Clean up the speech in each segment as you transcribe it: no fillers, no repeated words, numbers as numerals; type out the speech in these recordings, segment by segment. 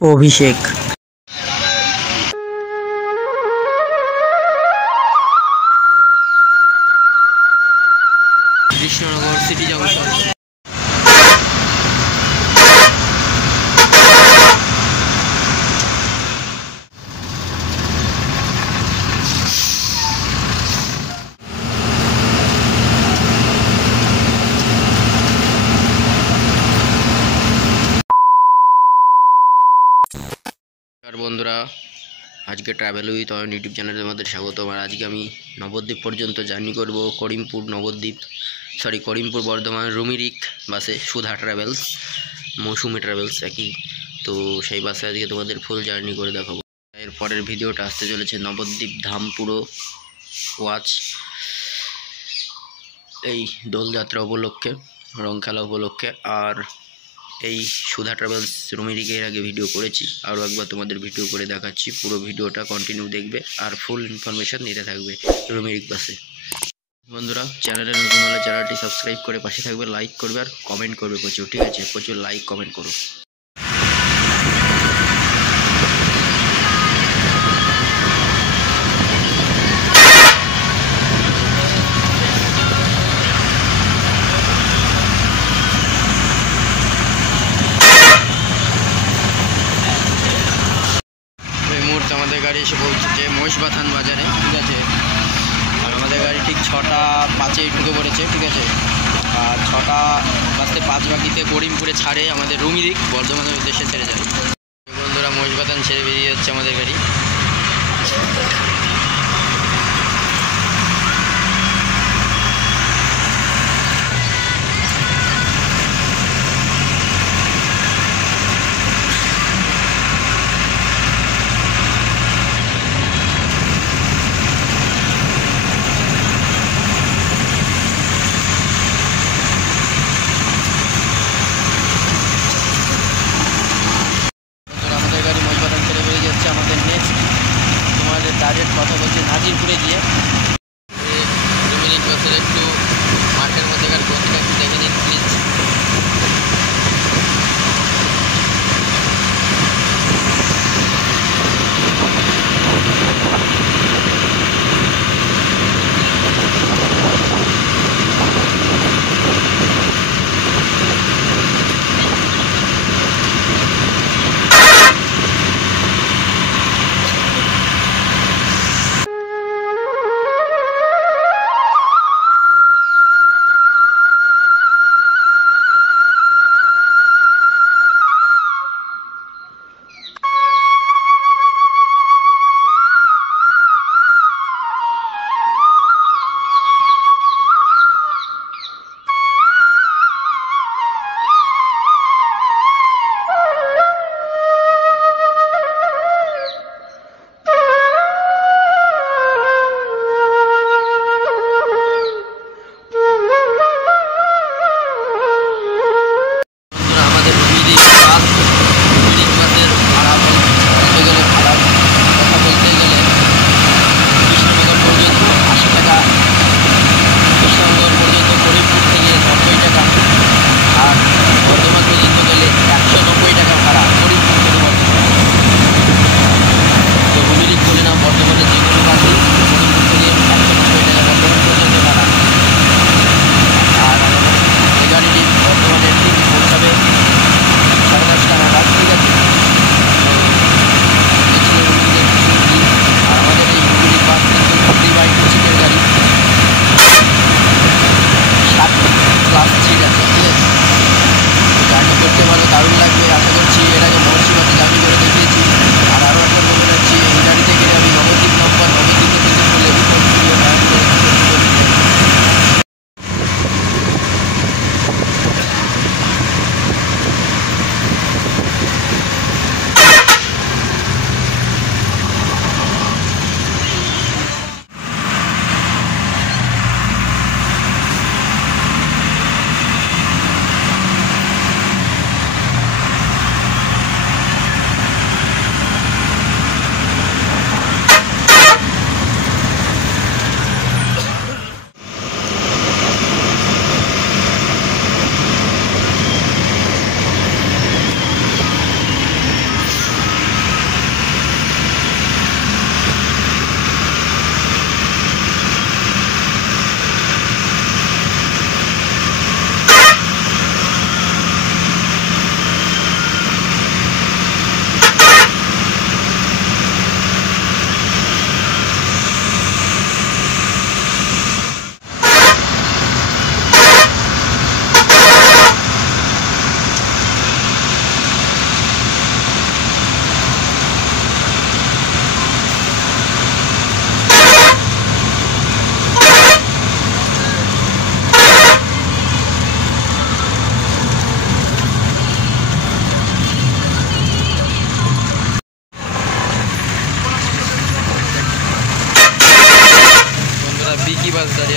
অভিষেক। Krishnanagar city junction. বন্ধুরা, আজকে travel with Ayan YouTube চ্যানেলে তোমাদের স্বাগত। আর আজকে আমি নবদ্বীপ পর্যন্ত জার্নি করব। করিমপুর বর্ধমান রুমিরিক বাসে, সুধা ট্রাভেলস, মৌসুমি ট্রাভেলস একই। তো সেই বাসে আজকে তোমাদের ফুল জার্নি করে দেখাবো। এর পরের ভিডিওটা আসতে চলেছে নবদ্বীপ ধাম পুরো ওয়াচ, এই দোলযাত্রা উপলক্ষে, রং খেলা উপলক্ষে। আর এই সুধা ট্রাভেলস রুমিরিকের আগে ভিডিও করেছি, আরও একবার তোমাদের ভিডিও করে দেখাচ্ছি। পুরো ভিডিওটা কন্টিনিউ দেখবে আর ফুল ইনফরমেশান নিতে থাকবে রুমিরিক বাসে। বন্ধুরা, চ্যানেলে নতুন হলে চ্যানেলটি সাবস্ক্রাইব করে পাশে থাকবে, লাইক করবে আর কমেন্ট করবে প্রচুর, ঠিক আছে? প্রচুর লাইক কমেন্ট করো। আমাদের গাড়ি এসে পৌঁছেছে মহিষবাথান বাজারে, ঠিক আছে? আর আমাদের গাড়ি ঠিক 6:05 ঢুকে পড়েছে, ঠিক আছে? আর 6:05 করিমপুরে ছাড়ে আমাদের রুমিরিক বর্ধমানের উদ্দেশ্যে ছেড়ে যায়। বন্ধুরা, মহিষবাথান ছেড়ে বেরিয়ে যাচ্ছে আমাদের গাড়ি। আমাদের নেক্সট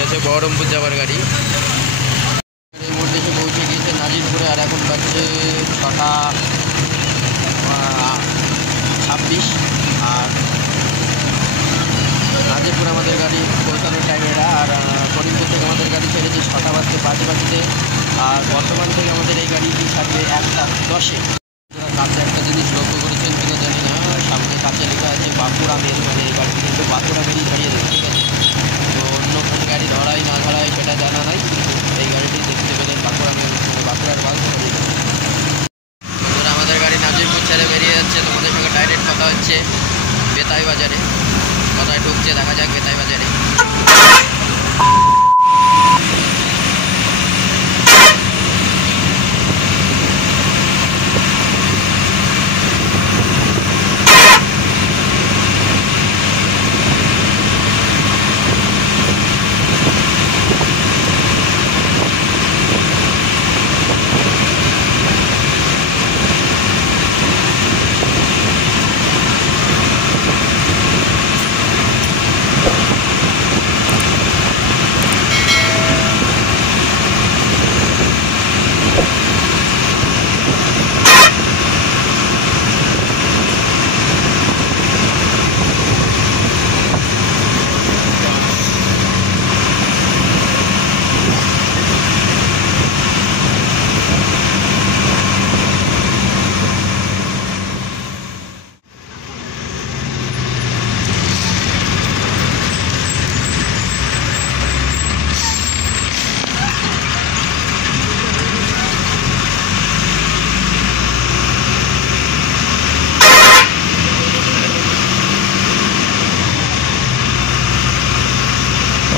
আছে বহরমপুর যাওয়ার গাড়ি। এই মুহূর্তে এসে পৌঁছে গিয়েছে নাজিরপুরে, আর এখন বাজছে 6:26। আর নাজিরপুর আমাদের গাড়ি পৌঁছানোর টাইম এরা, আর করিমপুর থেকে আমাদের গাড়ি ছেড়েছে 6:05 আর বর্তমান থেকে আমাদের এই গাড়িটি ছাড়বে 1:10-এ। কাছে একটা জিনিস লক্ষ্য করেছেন কিনা জানি না, সামনে কাছে লেখা আছে বাঁকুড়া মেল, মানে এই গাড়িটি কিন্তু বাঁকুড়া মেলই ছাড়িয়ে দেবে, ঠিক আছে। তো অন্য কোন গাড়ি ধরাই না ধরাই সেটা জানা নাই, কিন্তু এই গাড়িটি দেখতে পেলেন বাঁকুড়া মেল, মানে বাঁকুড়ার মাল ছাড়িয়ে দেবে। বন্ধুরা আমাদের গাড়ি নাজিরপুর ছেড়ে বেরিয়ে যাচ্ছে, তোমাদের সঙ্গে ডাইরেক্ট কথা হচ্ছে বেতাই বাজারে। কোথায় ঢুকছে দেখা যাক বেতাই বাজারে।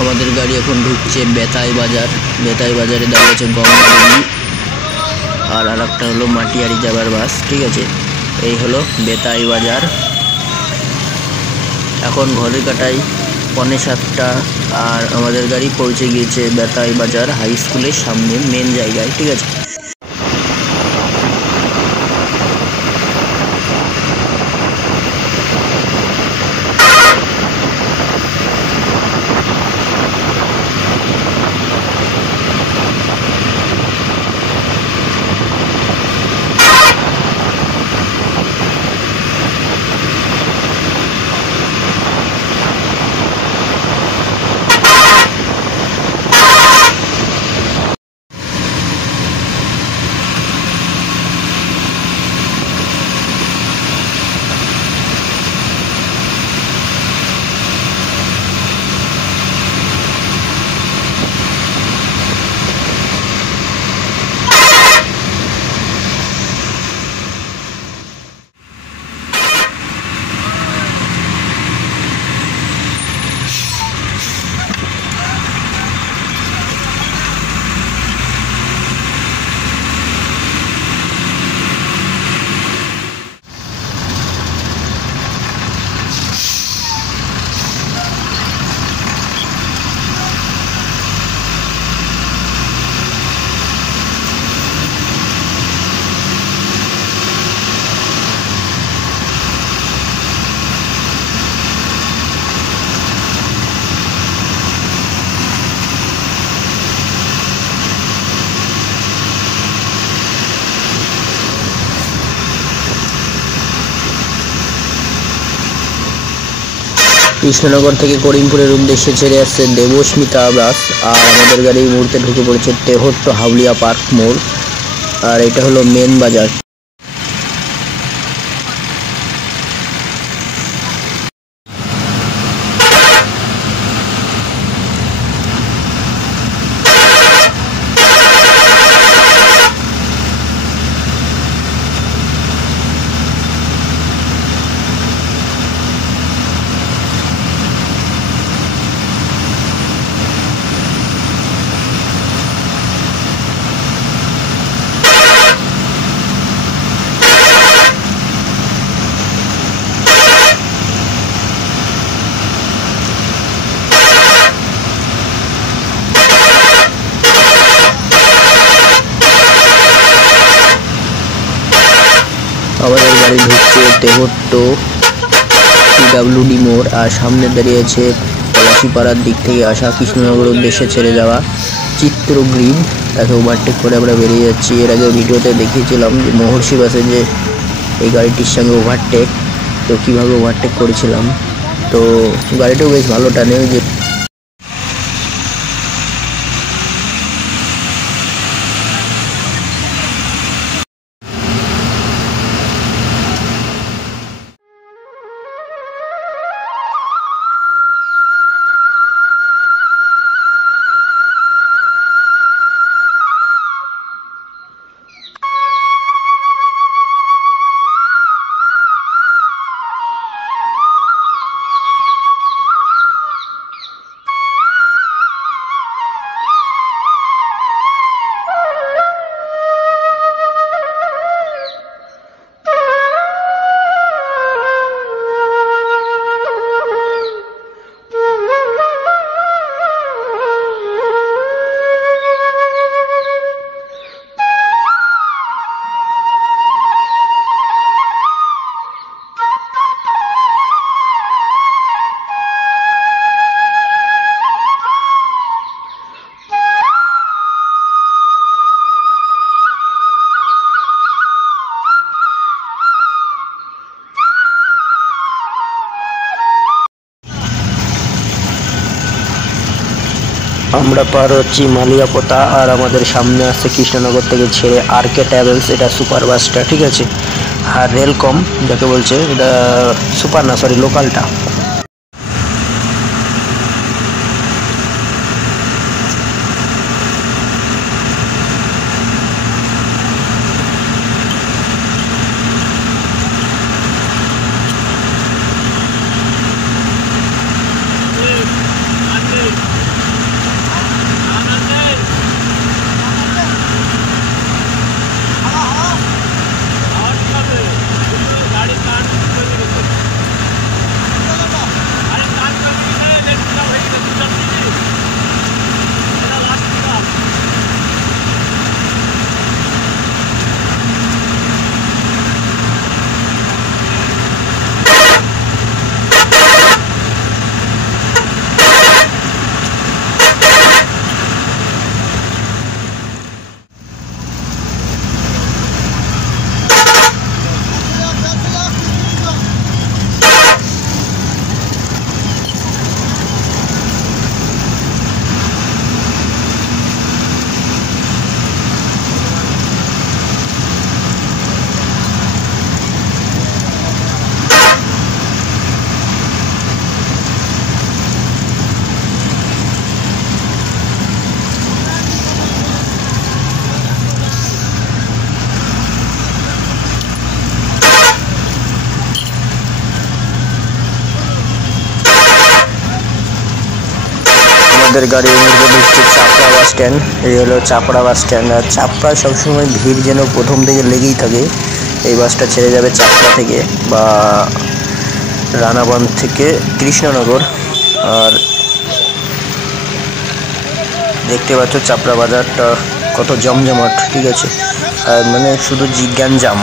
আমাদের গাড়ি এখন ঢুকছে বেতাই বাজার। বেতাই বাজারে দাঁড়িয়েছে গঙ্গা দেবী, আর আরেকটা হলো মাটিয়ারি যাবার বাস, ঠিক আছে। এই হলো বেতাই বাজার। এখন ঘড়ির কাটায় 6:45, আর আমাদের গাড়ি পৌঁছে গিয়েছে বেতাই বাজার হাই স্কুলের সামনে মেন জায়গায়, ঠিক আছে। কৃষ্ণনগর থেকে করিমপুরের উদ্দেশ্যে ছেড়ে আসছে দেবস্মিতা বাস, আর আমাদের গাড়ি এই মুহূর্তে ঢুকে পড়েছে তেহট্ট হাউলিয়া পার্ক মোড়, আর এটা হলো মেন বাজার। আমাদের গাড়ি ঢুকছে তেহট্ট PWD মোড়, আর সামনে দাঁড়িয়ে আছে পলাশ মুন্সিপাড়ার দিক থেকে আসা কৃষ্ণনগর উদ্দেশ্যে ছেড়ে যাওয়া চিত্রগ্রিড, তাকে ওভারটেক করে আমরা বেরিয়ে যাচ্ছি। এর আগে ভিডিওতে দেখিয়েছিলাম যে মহর্ষি বাসে যে এই গাড়িটির সঙ্গে ওভারটেক, তো কীভাবে ওভারটেক করেছিলাম। তো গাড়িটাও বেশ ভালো টানে। ওই যে আমরা পার হচ্ছি মালিয়াপোতা, আর আমাদের সামনে আসছে কৃষ্ণনগর থেকে ছেড়ে আরকে ট্রাভেলস। এটা সুপার বাসটা, ঠিক আছে। আর রেলকম যাকে বলছে, এটা সুপার না, সরি, লোকালটা। আমাদের গাড়ি মধ্যে ঢুকছে চাপড়া বাস স্ট্যান্ড। এই হলো চাপড়া বাস স্ট্যান্ড। আর চাপড়া সবসময় ভিড় যেন প্রথম থেকে লেগেই থাকে। এই বাসটা ছেড়ে যাবে চাপড়া থেকে বা রানাবন থেকে কৃষ্ণনগর। আর দেখতে পাচ্ছ চাপড়া বাজারটা কত জমজমাট, ঠিক আছে। আর মানে শুধু জিজ্ঞানজাম।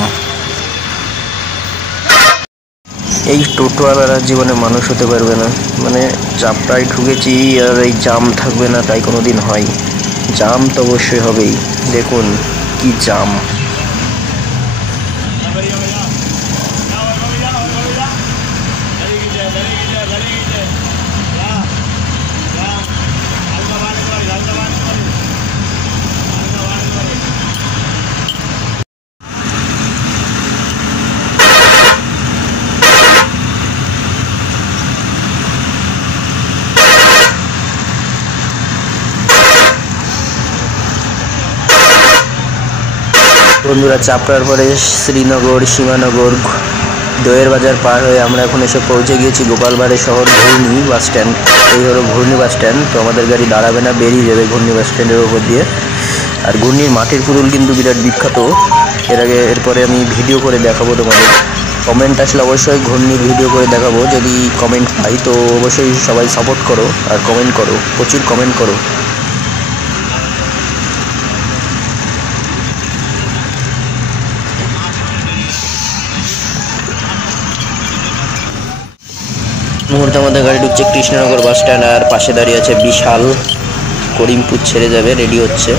এই টোটোওয়ালারা জীবনে মানুষ হতে পারবে না। মানে চাপড়ায় ঢুকেছি আর এই জাম থাকবে না তাই কোনো দিন হয়? জাম তো অবশ্যই হবেই। দেখুন কি জাম। বন্ধুরা, চাপড়ার পরে শ্রীনগর, সীমানগর, দইয়ের বাজার পার হয়ে আমরা এখন এসে পৌঁছে গিয়েছি গোপালবাড়ি শহর ঘূর্ণি বাস স্ট্যান্ড। এই হলো ঘূর্ণি বাস স্ট্যান্ড। তো আমাদের গাড়ি দাঁড়াবে না, বেরিয়ে যাবে ঘূর্ণি বাস স্ট্যান্ডের ওপর দিয়ে। আর ঘূর্ণির মাটির পুতুল কিন্তু বিরাট বিখ্যাত। এরপরে আমি ভিডিও করে দেখাবো তোমাদের। কমেন্ট আসলে অবশ্যই ঘূর্ণির ভিডিও করে দেখাবো। যদি কমেন্ট পাই তো অবশ্যই সবাই সাপোর্ট করো আর কমেন্ট করো, প্রচুর কমেন্ট করো। মুহূর্তে আমাদের গাড়ি ঢুকছে কৃষ্ণনগর বাস স্ট্যান্ড, আর পাশে দাঁড়িয়ে আছে বিশাল। করিমপুর ছেড়ে যাবে, রেডি হচ্ছে।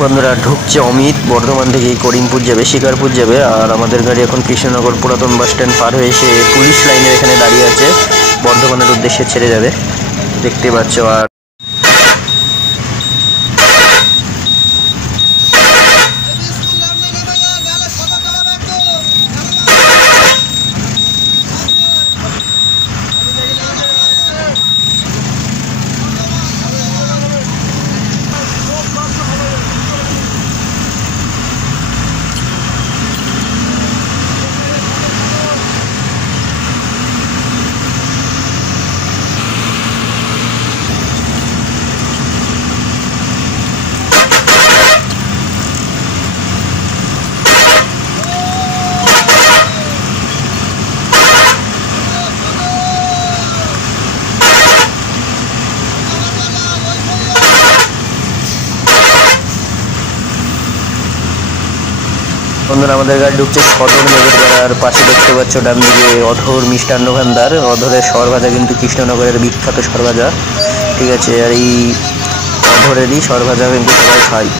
বন্ধুরা, ঢুকছে অমিত, বর্ধমান থেকে করিমপুর যাবে, শিকারপুর যাবে। আর আমাদের গাড়ি এখন কৃষ্ণনগর পুরাতন বাস স্ট্যান্ড পার হয়ে এসে পুলিশ লাইনের এখানে দাঁড়িয়ে আছে, বর্ধমানের উদ্দেশ্যে ছেড়ে যাবে, দেখতে পাচ্ছ। আর বন্ধুরা, আমাদের গাড়ি ঢুকছে সদর নগরপাড়ার পাশে, দেখতে পাচ্ছ ডান দিকে অধর মিষ্টান্ন ভান্ডার। অধরের সরভাজা কিন্তু কৃষ্ণনগরের বিখ্যাত সরভাজা, ঠিক আছে। আর এই অধরেরই সরভাজা কিন্তু সবাই খায়।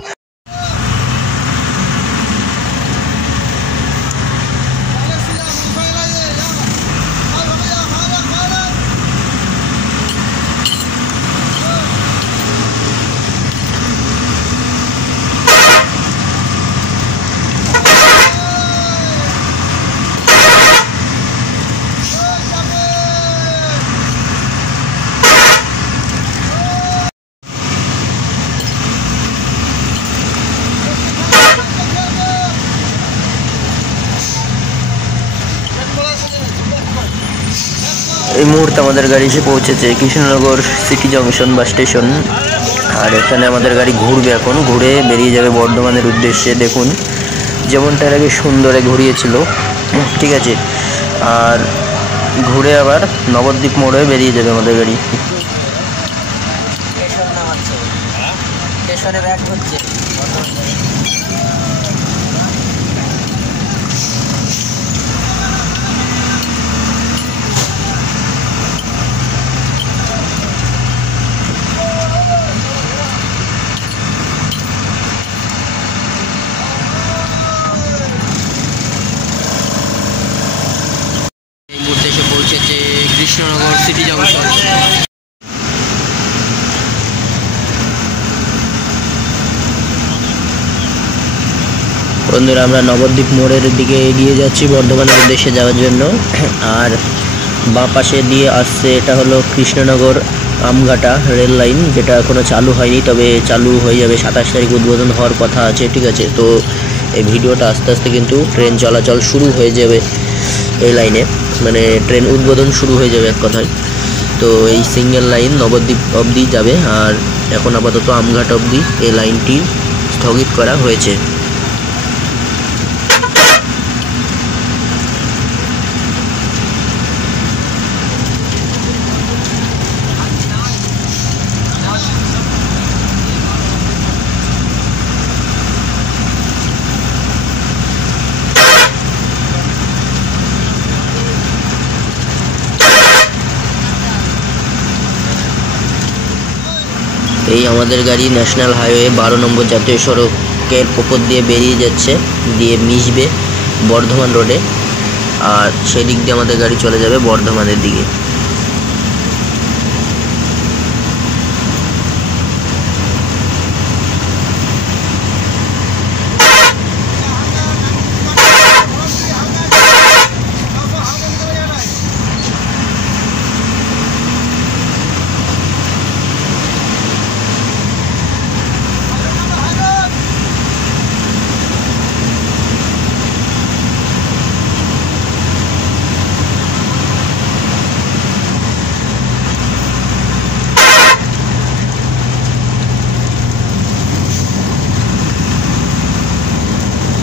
এই মুহূর্তে আমাদের গাড়ি এসে পৌঁছেছে Krishnanagar city junction bus station. আর এখানে আমাদের গাড়ি ঘুরবে, এখন ঘুরে বেরিয়ে যাবে বর্ধমানের উদ্দেশ্যে। দেখুন যেমনটার আগে সুন্দরে ঘুরিয়েছিল, ঠিক আছে। আর ঘুরে আবার নবদ্বীপ মোড়ে বেরিয়ে যাবে আমাদের গাড়ি। পৌঁছেছে কৃষ্ণনগর সিটি জংশন। বন্ধুরা, আমরা নবদ্বীপ মোড়ের দিকে এগিয়ে যাচ্ছি বর্ধমানের উদ্দেশ্যে যাওয়ার জন্য। আর বাঁ পাশে দিয়ে আসছে, এটা হলো কৃষ্ণনগর আমঘাটা রেল লাইন, যেটা এখনও চালু হয়নি, তবে চালু হয়ে যাবে 27 তারিখ উদ্বোধন হওয়ার কথা আছে, ঠিক আছে। তো এই ভিডিওটা আস্তে আস্তে কিন্তু ট্রেন চলাচল শুরু হয়ে যাবে এই লাইনে, মানে ট্রেন উদ্বোধন শুরু হয়ে যাবে এক কথায়। তো এই সিঙ্গেল লাইন নবদ্বীপ অবধি যাবে, আর এখন আপাতত আমঘাট অবধি এই লাইনটি স্থগিত করা হয়েছে। এই আমাদের গাড়ি ন্যাশনাল হাইওয়ে 12 নম্বর জাতীয় সড়কের উপর দিয়ে বেরিয়ে যাচ্ছে, দিয়ে মিশবে বর্ধমান রোডে। আর সেই দিক দিয়ে আমাদের গাড়ি চলে যাবে বর্ধমানের দিকে।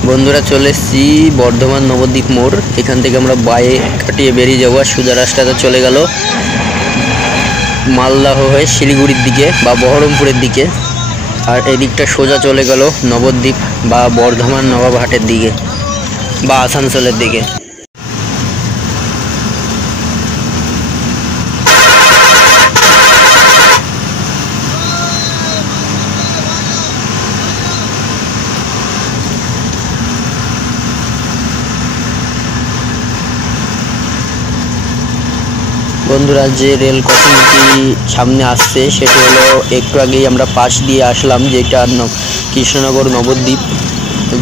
বন্ধুরা চলে এসেছি বর্ধমান নবদ্বীপ মোড়। এখান থেকে আমরা বাইক কাটিয়ে বেরিয়ে যাবো, আর সোজা রাস্তাটা চলে গেল মালদহ হয়ে শিলিগুড়ির দিকে বা বহরমপুরের দিকে। আর এদিকটা সোজা চলে গেল নবদ্বীপ বা বর্ধমান নবাবহাটের দিকে বা আসানসোলের দিকে। বন্ধুরা যে রেল ক্রসিংটি সামনে আসছে সেটি হলো একটু আগেই আমরা পাশ দিয়ে আসলাম, যেটা কৃষ্ণনগর নবদ্বীপ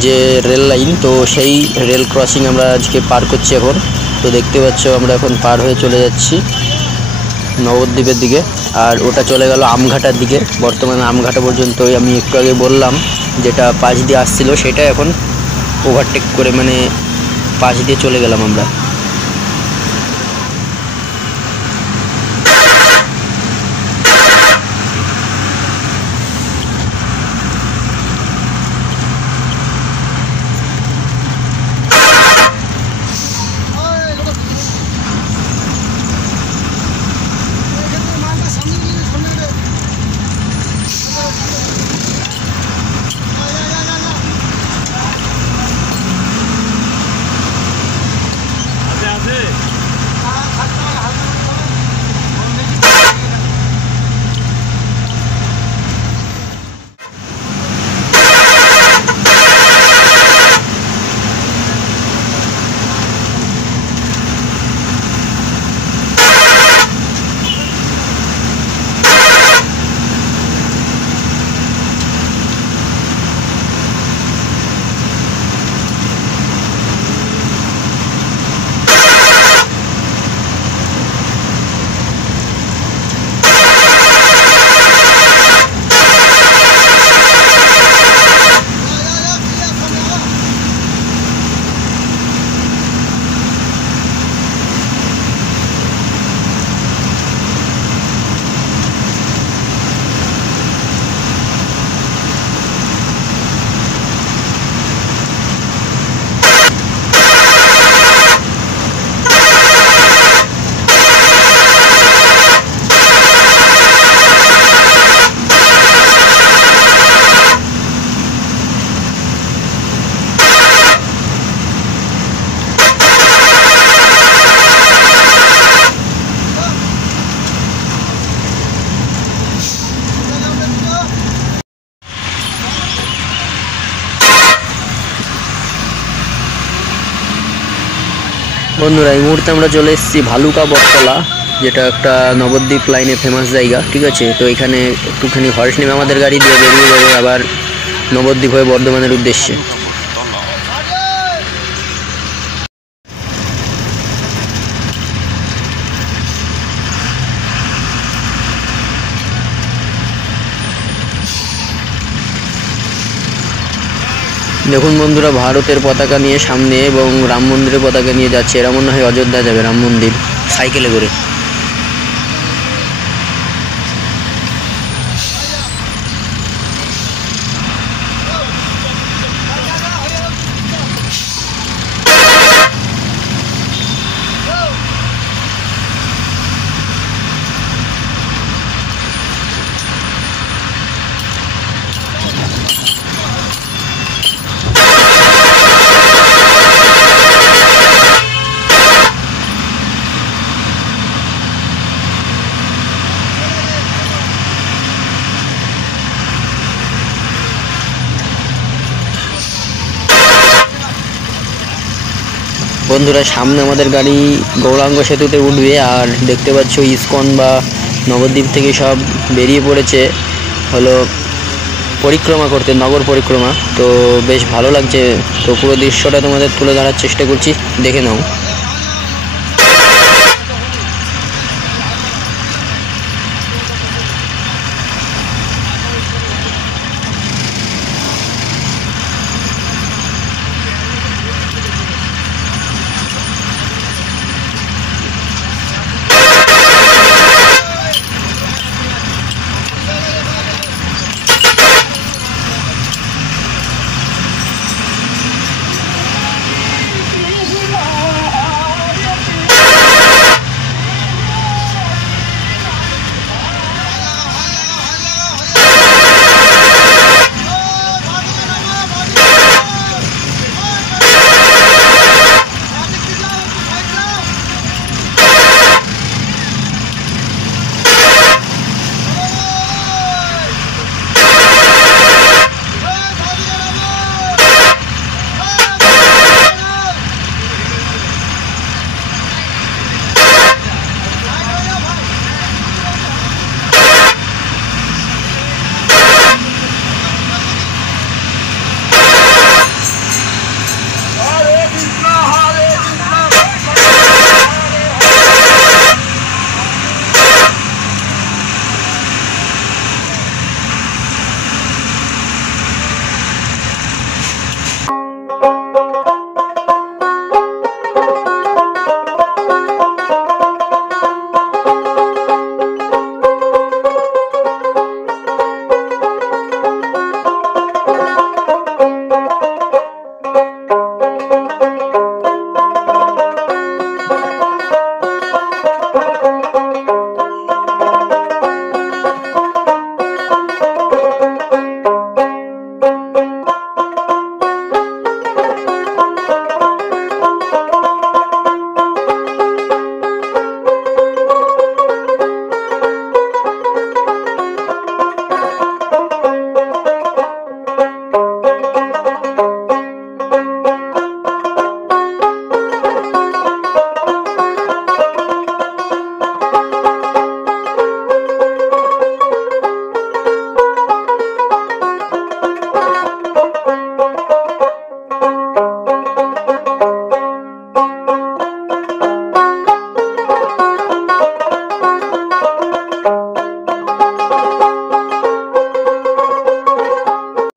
যে রেল লাইন, তো সেই রেল ক্রসিং আমরা আজকে পার করছি এখন। তো দেখতে পাচ্ছ আমরা এখন পার হয়ে চলে যাচ্ছি নবদ্বীপের দিকে। আর ওটা চলে গেল আমঘাটার দিকে। বর্তমানে আমঘাটা পর্যন্তই আমি একটু আগে বললাম যেটা পাশ দিয়ে আসছিল, সেটা এখন ওভারটেক করে মানে পাশ দিয়ে চলে গেলাম আমরা। বন্ধুরা এই মুহূর্তে আমরা চলে এসেছি ভালুকা বটতলা, যেটা একটা নবদ্বীপ লাইনে ফেমাস জায়গা, ঠিক আছে। তো এখানে একটুখানি হর্স নেমে আমাদের গাড়ি দিয়ে বেরিয়ে যাবে আবার নবদ্বীপ হয়ে বর্ধমানের উদ্দেশ্যে। দেখুন বন্ধুরা, ভারতের পতাকা নিয়ে সামনে এবং রাম মন্দিরের পতাকা নিয়ে যাচ্ছে। এরা মনে হয় অযোধ্যা যাবে, রাম মন্দির, সাইকেলে করে। বন্ধুরা সামনে আমাদের গাড়ি গৌরাঙ্গ সেতুতে উঠবে, আর দেখতে পাচ্ছ ইসকন বা নবদ্বীপ থেকে সব বেরিয়ে পড়েছে হলো পরিক্রমা করতে, নগর পরিক্রমা। তো বেশ ভালো লাগছে। তো পুরো দৃশ্যটা তোমাদের তুলে ধরার চেষ্টা করছি, দেখে নাও।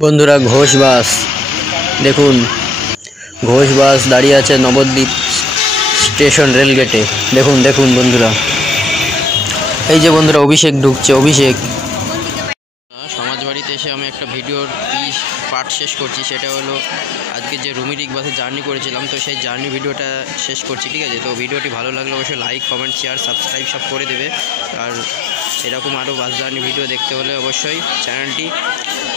বন্ধুরা ঘোষ বাস দেখুন, ঘোষ বাস দাঁড়িয়ে আছে নবদ্বীপ স্টেশন রেল গেটে। দেখুন দেখুন বন্ধুরা, এই যে বন্ধুরা অভিষেক ঢুকছে। অভিষেক সমাজবাড়িতে এসে আমি একটা ভিডিওর পার্ট শেষ করছি, সেটা হলো আজকে যে রুমিরিক বাসে জার্নি করেছিলাম, তো সেই জার্নি ভিডিওটা শেষ করছি, ঠিক আছে। তো ভিডিওটি ভালো লাগলে অবশ্যই লাইক, কমেন্ট, শেয়ার, সাবস্ক্রাইব সব করে দেবে। আর এরকম আরও বাস জার্নি ভিডিও দেখতে হলে অবশ্যই চ্যানেলটি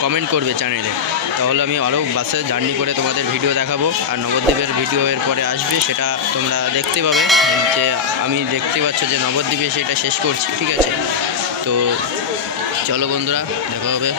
কমেন্ট করবে চ্যানেলে, তাহলে আমি আরও বাসে জার্নি করে তোমাদের ভিডিও দেখাবো। আর নবদ্বীপের ভিডিও এর পরে আসবে, সেটা তোমরা দেখতে পাবে। যে আমি দেখতে পাচ্ছ যে নবদ্বীপে সেটা শেষ করছি, ঠিক আছে। তো চলো বন্ধুরা, দেখা হবে।